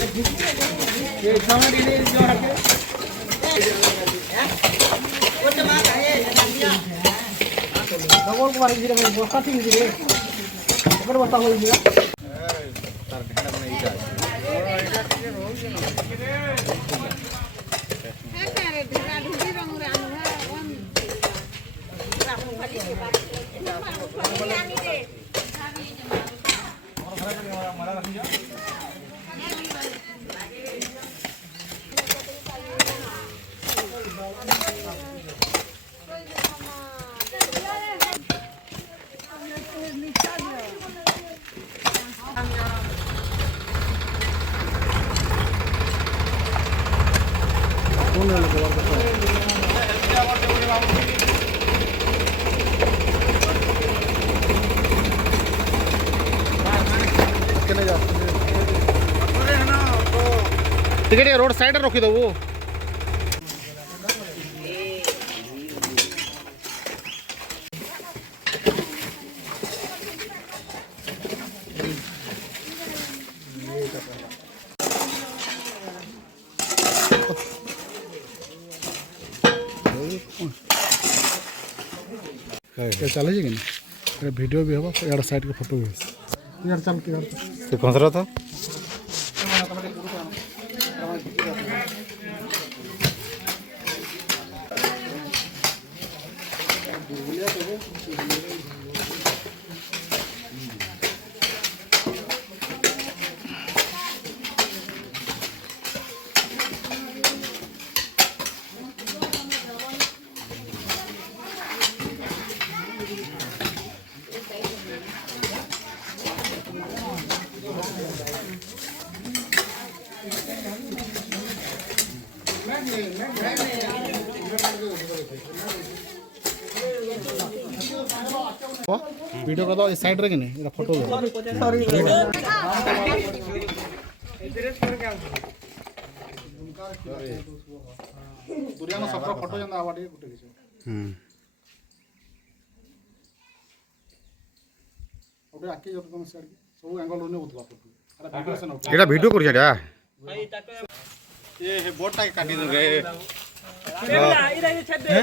ये सामने ये जो रखे वो जमा का है डालिया डबल को मार दिए बस्ता ठीक दिए ऊपर बस्ता हो गया तार ढेड़ा बनाई जा टिकट रोड साइड रखी दबू चले कि नहीं वीडियो भी होगा यार साइड के फोटो भी यार चल के यार से कौन सा था वीडियो कर दो इस साइड रे कि नहीं एटा फोटो दुरियानो सबरा फोटो जंदा आवाडी गुटे किछो ओटे आके जतो तुम साइड सब एंगल होने उठवा फोटो एटा वीडियो कर छडा ये बोर्ड टा काटी दे रे इरा ये छेद दे